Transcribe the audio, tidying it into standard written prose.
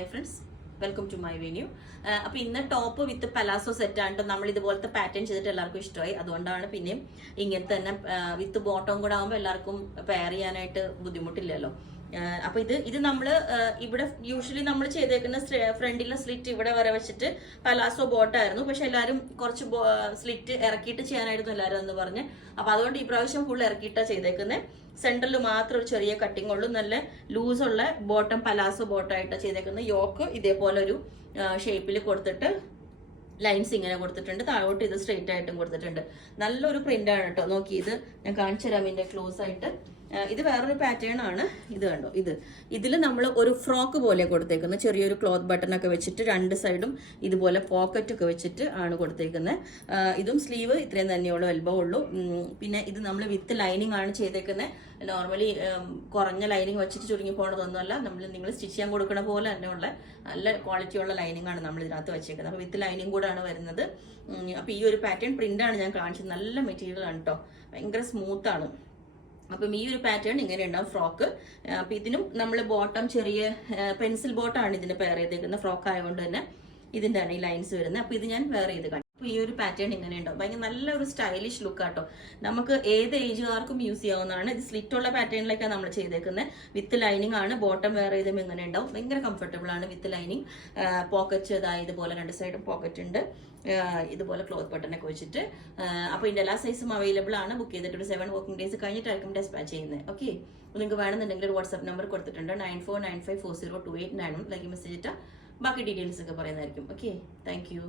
Hi friends, welcome to my venue. അപ്പോൾ ഇന്ന് top വിത്ത് palazzo set ആണ്. നമ്മൾ ഇതുപോലത്തെ പാറ്റേൺ ചെയ്തിട്ട് എല്ലാവർക്കും ഇഷ്ടമായി. അതുകൊണ്ടാണ് പിന്നെയും ഇങ്ങനത്തെ തന്നെ വിത്ത് ബോട്ടം കൂടെ ആകുമ്പോൾ എല്ലാവർക്കും പെയർ ചെയ്യാനായിട്ട് ബുദ്ധിമുട്ടില്ലല്ലോ. അപ്പൊ ഇത് നമ്മള് ഇവിടെ യൂഷ്വലി നമ്മൾ ചെയ്തേക്കുന്ന ഫ്രണ്ടിലെ സ്ലിറ്റ് ഇവിടെ വരെ വെച്ചിട്ട് പലാസോ ബോട്ടായിരുന്നു. പക്ഷെ എല്ലാവരും കുറച്ച് സ്ലിറ്റ് ഇറക്കിയിട്ട് ചെയ്യാനായിരുന്നു എല്ലാവരും എന്ന് പറഞ്ഞ്. അപ്പൊ അതുകൊണ്ട് ഈ പ്രാവശ്യം ഫുൾ ഇറക്കിയിട്ടാ ചെയ്തേക്കുന്നത്. സെന്ററിൽ മാത്രം ഒരു ചെറിയ കട്ടിങ് ഉള്ളൂ. നല്ല ലൂസുള്ള ബോട്ടം പലാസോ ബോട്ടായിട്ടാണ് ചെയ്തേക്കുന്നത്. യോക്ക് ഇതേപോലെ ഒരു ഷേപ്പിൽ കൊടുത്തിട്ട് ലൈൻസ് ഇങ്ങനെ കൊടുത്തിട്ടുണ്ട്. താഴോട്ട് ഇത് സ്ട്രെയിറ്റ് ആയിട്ടും കൊടുത്തിട്ടുണ്ട്. നല്ലൊരു പ്രിന്റ് ആണ് കേട്ടോ. നോക്കി, ഇത് ഞാൻ കാണിച്ചു തരാം ഇതിന്റെ ക്ലോസ് ആയിട്ട്. ഇത് വേറൊരു പാറ്റേൺ ആണ്. ഇത് കണ്ടോ, ഇതിൽ നമ്മൾ ഒരു ഫ്രോക്ക് പോലെ കൊടുത്തേക്കുന്നത്. ചെറിയൊരു ക്ലോത്ത് ബട്ടൺ ഒക്കെ വെച്ചിട്ട് രണ്ട് സൈഡും ഇതുപോലെ പോക്കറ്റ് ഒക്കെ വെച്ചിട്ട് ആണ് കൊടുത്തേക്കുന്നത്. ഇതും സ്ലീവ് ഇത്രയും തന്നെയുള്ളൂ, എൽബോ ഉള്ളൂ. പിന്നെ ഇത് നമ്മൾ വിത്ത് ലൈനിങ് ആണ് ചെയ്തേക്കുന്നത്. നോർമലി കുറഞ്ഞ ലൈനിങ് വെച്ചിട്ട് ചുരുങ്ങി പോകണതൊന്നുമല്ല. നിങ്ങൾ സ്റ്റിച്ച് ചെയ്യാൻ കൊടുക്കുന്ന പോലെ തന്നെയുള്ള നല്ല ക്വാളിറ്റിയുള്ള ലൈനിങ് ആണ് നമ്മൾ ഇതിനകത്ത് വെച്ചേക്കുന്നത്. അപ്പോൾ വിത്ത് ലൈനിങ് കൂടെ ആണ് വരുന്നത്. അപ്പോൾ ഈ ഒരു പാറ്റേൺ പ്രിന്റ് ആണ് ഞാൻ കാണിച്ചത്. നല്ല മെറ്റീരിയൽ ആണ് കേട്ടോ, ഭയങ്കര സ്മൂത്ത് ആണ്. അപ്പം ഈ ഒരു പാറ്റേൺ ഇങ്ങനെ ഉണ്ടാവും ഫ്രോക്ക്. അപ്പം ഇതിനും നമ്മൾ ബോട്ടം ചെറിയ പെൻസിൽ ബോട്ടാണ് ഇതിന് പെയർ ചെയ്തേക്കുന്നത്. ഫ്രോക്ക് ആയതുകൊണ്ട് തന്നെ ഇതിൻ്റെ ആണ് ഈ ലൈൻസ് വരുന്നത്. അപ്പം ഇത് ഞാൻ വെയർ ചെയ്ത് കാണിക്കും. അപ്പോൾ ഈ ഒരു പാറ്റേൺ ഇങ്ങനെ ഉണ്ടാവും. ഭയങ്കര നല്ലൊരു സ്റ്റൈലിഷ് ലുക്ക് ആട്ടോ. നമുക്ക് ഏത് ഏജുകാർക്കും യൂസ് ചെയ്യാവുന്നതാണ്. ഇത് സ്ലിറ്റുള്ള പാറ്റേണിലേക്കാണ് നമ്മൾ ചെയ്തേക്കുന്നത്. വിത്ത് ലൈനിങ് ആണ്. ബോട്ടം വെയർ ചെയ്തുമ്പോൾ ഇങ്ങനെ ഉണ്ടാവും. ഭയങ്കര കംഫർട്ടബിൾ ആണ് വിത്ത് ലൈനിങ്. പോക്കറ്റ് ഇതുപോലെ രണ്ട് സൈഡും പോക്കറ്റ് ഉണ്ട്. ഇതുപോലെ ക്ലോത്ത് ബട്ടണൊക്കെ വെച്ചിട്ട്. അപ്പോൾ ഇതിൻ്റെ എല്ലാ സൈസും അവൈലബിൾ ആണ്. ബുക്ക് ചെയ്തിട്ട് ഒരു 7 വർക്കിംഗ് ഡേയ്സ് കഴിഞ്ഞിട്ടായിരിക്കും ഡെസ്പാച്ച് ചെയ്യുന്നത്. ഓക്കെ, നിങ്ങൾക്ക് വേണമെന്നുണ്ടെങ്കിൽ ഒരു വാട്സ്ആപ്പ് നമ്പർ കൊടുത്തിട്ടുണ്ട്. 9495402891. മെസ്സേജ് ഇട്ടാൽ ബാക്കി ഡീറ്റെയിൽസ് ഒക്കെ പറയുന്നതായിരിക്കും. Okay, thank you.